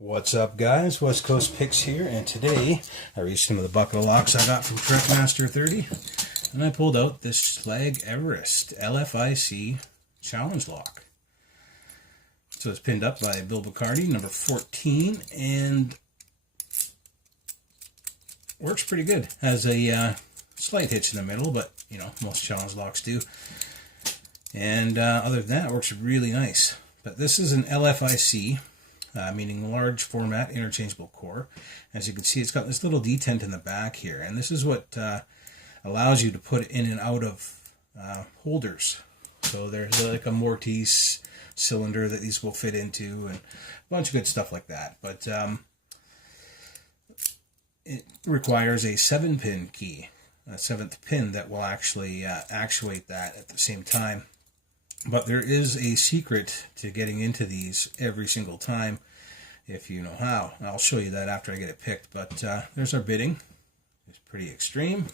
What's up, guys? West Coast Picks here, and today I reached into the bucket of locks I got from Trackmaster 30, and I pulled out this Schlage Everest LFIC challenge lock. So it's pinned up by Bill Bacardi, number 14, and works pretty good. Has a slight hitch in the middle, but you know, most challenge locks do. And other than that, it works really nice. But this is an LFIC. Meaning large format interchangeable core. As you can see, it's got this little detent in the back here, and this is what allows you to put it in and out of holders. So there's like a Mortise cylinder that these will fit into, and a bunch of good stuff like that. But it requires a 7-pin key, a 7th pin that will actually actuate that at the same time. But there is a secret to getting into these every single time, if you know how. I'll show you that after I get it picked. But there's our bidding. It's pretty extreme.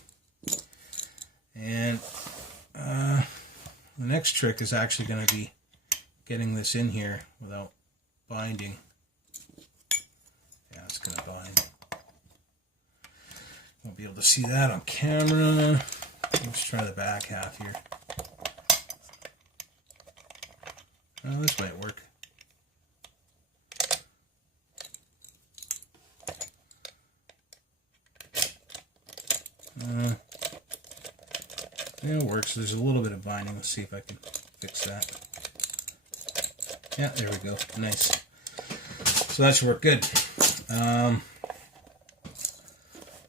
And the next trick is actually going to be getting this in here without binding. Yeah, it's going to bind. Won't be able to see that on camera. Let's try the back half here. Oh, this might work. Yeah, it works. There's a little bit of binding. Let's see if I can fix that. Yeah, there we go. Nice. So that should work good.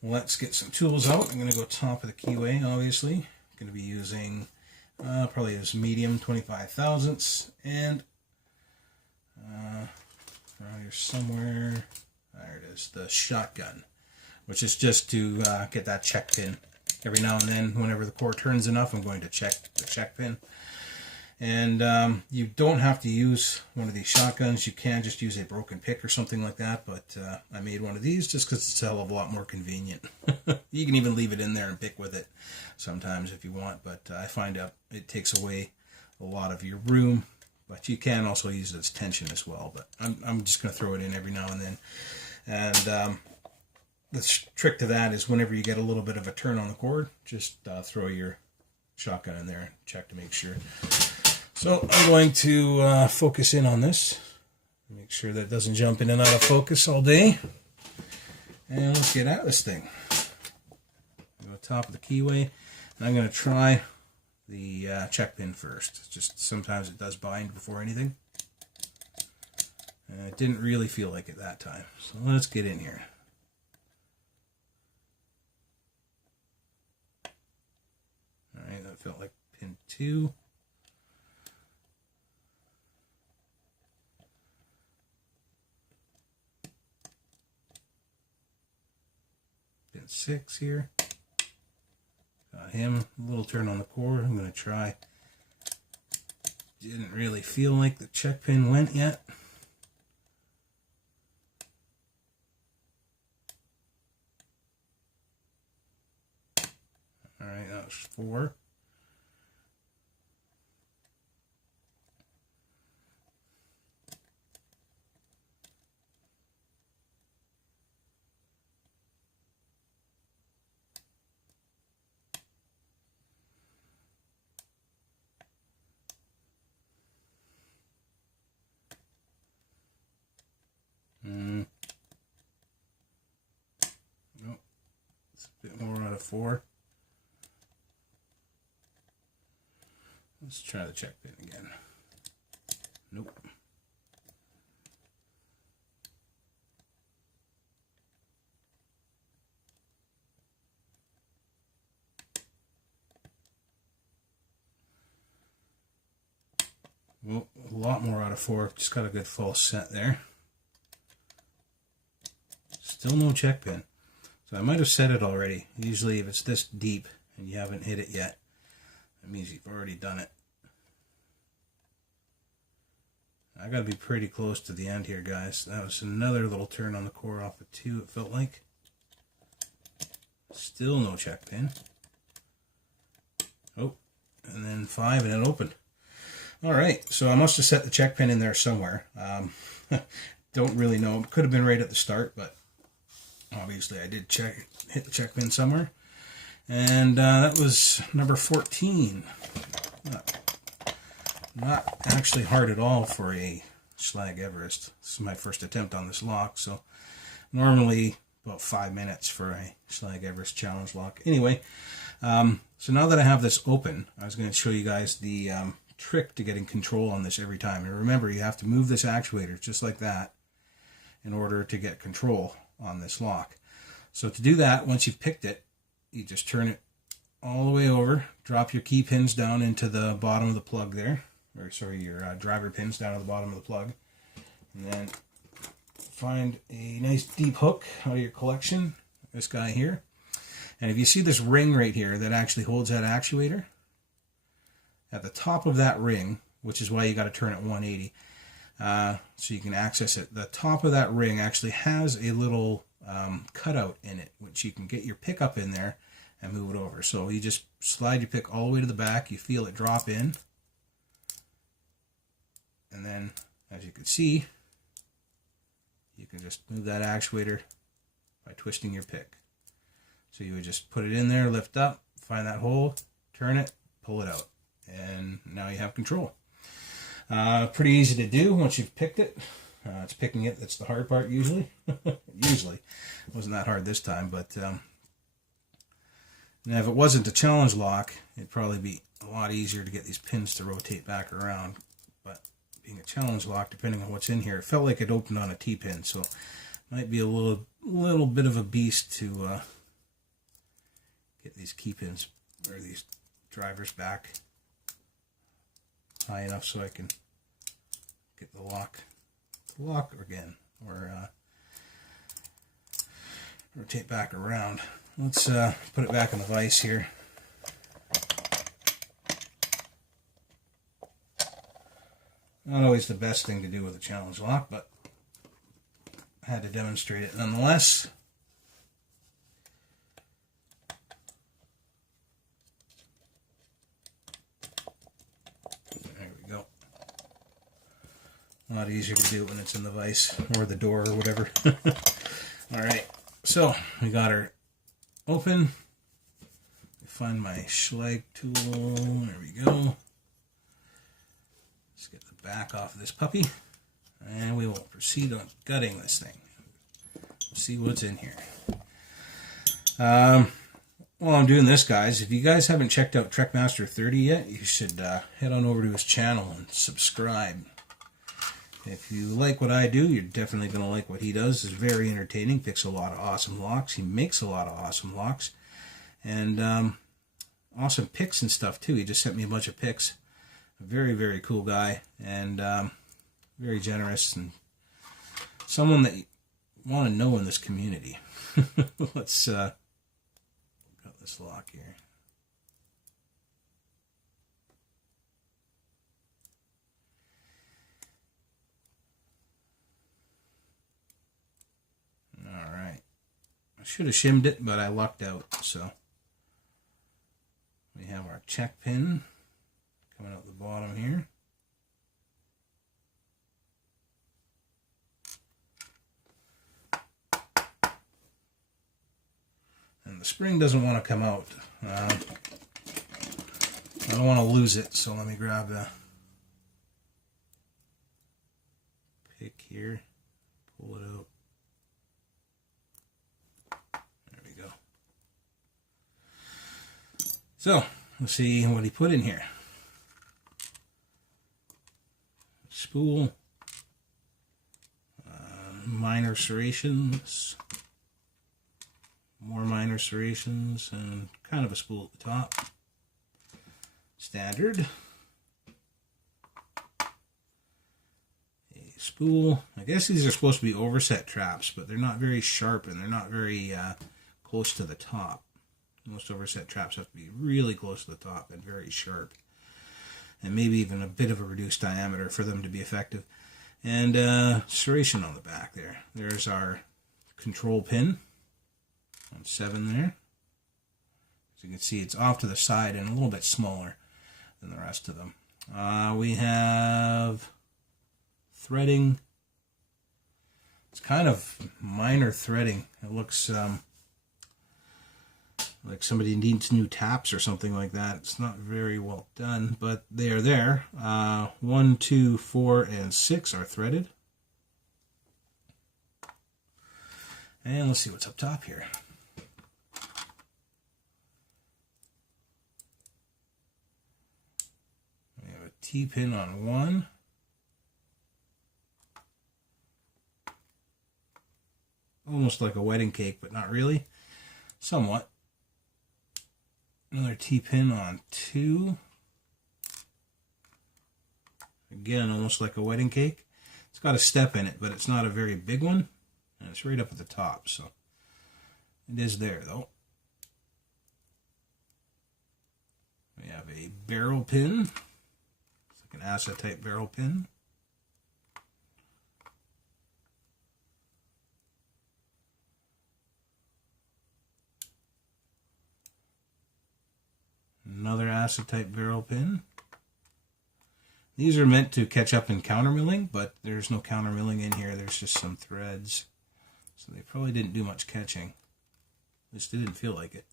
Let's get some tools out. I'm going to go top of the keyway, obviously. I'm going to be using probably this medium 25 thousandths, and around here somewhere, there it is, the shotgun, which is just to get that check pin. Every now and then, whenever the core turns enough, I'm going to check the check pin. And you don't have to use one of these shotguns. You can just use a broken pick or something like that, but I made one of these just because it's a hell of a lot more convenient. You can even leave it in there and pick with it sometimes if you want, but I find out it takes away a lot of your room. But you can also use it as tension as well, but I'm just going to throw it in every now and then. And the trick to that is whenever you get a little bit of a turn on the cord, just throw your shotgun in there and check to make sure. So I'm going to focus in on this, make sure that it doesn't jump in and out of focus all day. And let's get at this thing. Go top of the keyway, and I'm going to try the check pin first. Just sometimes it does bind before anything. And it didn't really feel like it that time. So let's get in here. Alright, that felt like pin 2. Pin 6 here. Got him, a little turn on the core. I'm going to try. Didn't really feel like the check pin went yet. Alright, that was 4. Nope. It's a bit more out of 4. Let's try the check pin again. Nope. Well, a lot more out of 4. Just got a good false set there. Still no check pin. So I might have set it already. Usually if it's this deep and you haven't hit it yet, that means you've already done it. I gotta be pretty close to the end here, guys. That was another little turn on the core off of 2, it felt like. Still no check pin. Oh, and then 5 and it opened. Alright, so I must have set the check pin in there somewhere. don't really know. It could have been right at the start, but obviously I did hit the check pin somewhere. And that was number 14. Not actually hard at all for a Schlage Everest. This is my first attempt on this lock, so normally about 5 minutes for a Schlage Everest challenge lock. Anyway, so now that I have this open, I was going to show you guys the trick to getting control on this every time. And remember, you have to move this actuator just like that in order to get control on this lock. So to do that, once you've picked it, you just turn it all the way over, drop your key pins down into the bottom of the plug there, or sorry, your driver pins down at the bottom of the plug, and then find a nice deep hook out of your collection, this guy here. And if you see this ring right here that actually holds that actuator, at the top of that ring, which is why you got to turn it 180, so you can access it, the top of that ring actually has a little cutout in it, which you can get your pick up in there and move it over. So you just slide your pick all the way to the back, you feel it drop in, and then, as you can see, you can just move that actuator by twisting your pick. So you would just put it in there, lift up, find that hole, turn it, pull it out, and now you have control. Pretty easy to do once you've picked it. It's picking it that's the hard part usually. Usually. It wasn't that hard this time, but now if it wasn't a challenge lock, it'd probably be a lot easier to get these pins to rotate back around. But being a challenge lock, depending on what's in here, it felt like it opened on a T-pin, so it might be a little bit of a beast to get these key pins or these drivers back high enough so I can get the lock again, or rotate back around. Let's put it back in the vise here. Not always the best thing to do with a challenge lock, but I had to demonstrate it nonetheless. There we go. A lot easier to do it when it's in the vise or the door or whatever. Alright, so we got her open. Find my Schlage tool. There we go. Let's get the back off of this puppy, and we will proceed on gutting this thing. See what's in here. While I'm doing this, guys, if you guys haven't checked out Trekmaster 30 yet, you should head on over to his channel and subscribe. If you like what I do, you're definitely going to like what he does. It's very entertaining. Picks a lot of awesome locks. He makes a lot of awesome locks. And awesome picks and stuff, too. He just sent me a bunch of picks. A very, very cool guy. And very generous. And someone that you want to know in this community. Let's cut this lock here. Alright. I should have shimmed it, but I lucked out. So we have our check pin coming out the bottom here. And the spring doesn't want to come out. I don't want to lose it, so let me grab the pick here, pull it out. There we go. So, let's see what he put in here. Spool, minor serrations, more minor serrations, and kind of a spool at the top. Standard. A spool. I guess these are supposed to be overset traps, but they're not very sharp and they're not very close to the top. Most overset traps have to be really close to the top and very sharp. And maybe even a bit of a reduced diameter for them to be effective. And serration on the back there. There's our control pin on 7 there. As you can see, it's off to the side and a little bit smaller than the rest of them. We have threading It's kind of minor threading. It looks like somebody needs new taps or something like that. It's not very well done, but they are there. 1, 2, 4, and 6 are threaded. And let's see what's up top here. We have a T-pin on one. Almost like a wedding cake, but not really. Somewhat. Another T-pin on 2. Again, almost like a wedding cake. It's got a step in it, but it's not a very big one. And it's right up at the top, so it is there, though. We have a barrel pin. It's like an ASA-type barrel pin. Another ASA-type barrel pin. These are meant to catch up in countermilling, but there's no countermilling in here. There's just some threads. So they probably didn't do much catching. At least it didn't feel like it.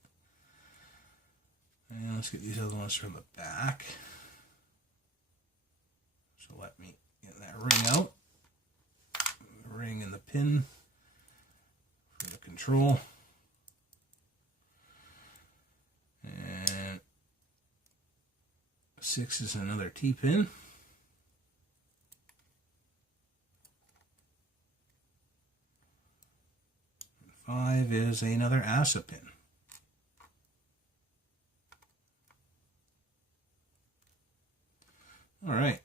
And let's get these other ones from the back. So let me get that ring out. The ring and the pin for the control. And 6 is another T-pin. 5 is another ASA pin. All right.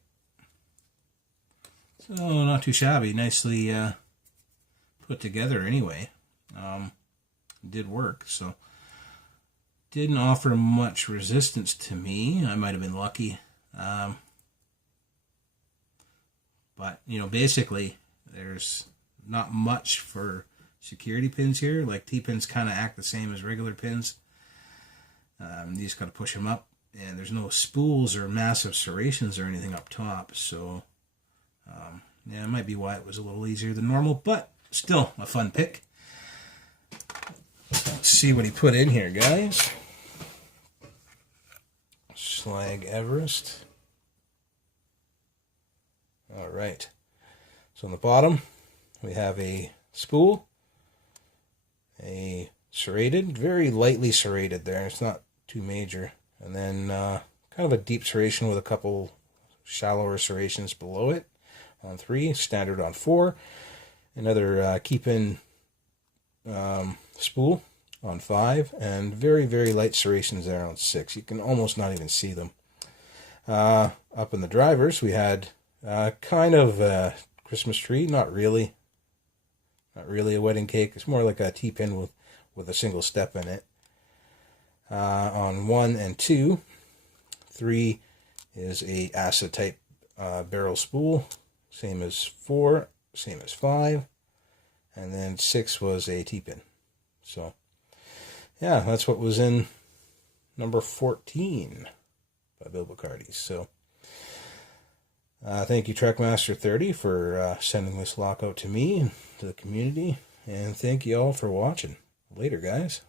So not too shabby. Nicely put together anyway. Did work. So didn't offer much resistance to me. I might have been lucky. But, you know, basically there's not much for security pins here. Like T-pins kind of act the same as regular pins. You just got to push them up, and there's no spools or massive serrations or anything up top. So yeah, it might be why it was a little easier than normal, but still a fun pick. Let's see what he put in here, guys. Schlage Everest. All right. So on the bottom, we have a spool. A serrated, very lightly serrated there. It's not too major. And then kind of a deep serration with a couple shallower serrations below it on 3, standard on 4. Another keep-in spool on 5, and very, very light serrations there on 6. You can almost not even see them. Up in the drivers, we had kind of a Christmas tree, not really. Not really a wedding cake. It's more like a T-pin with a single step in it. On 1 and 2. 3 is a ASA type barrel spool. Same as 4. Same as 5. And then 6 was a T-pin. So, yeah, that's what was in number 14 by Bill Bacardi. So, thank you, Trekmaster30, for sending this lock out to me and to the community. And thank you all for watching. Later, guys.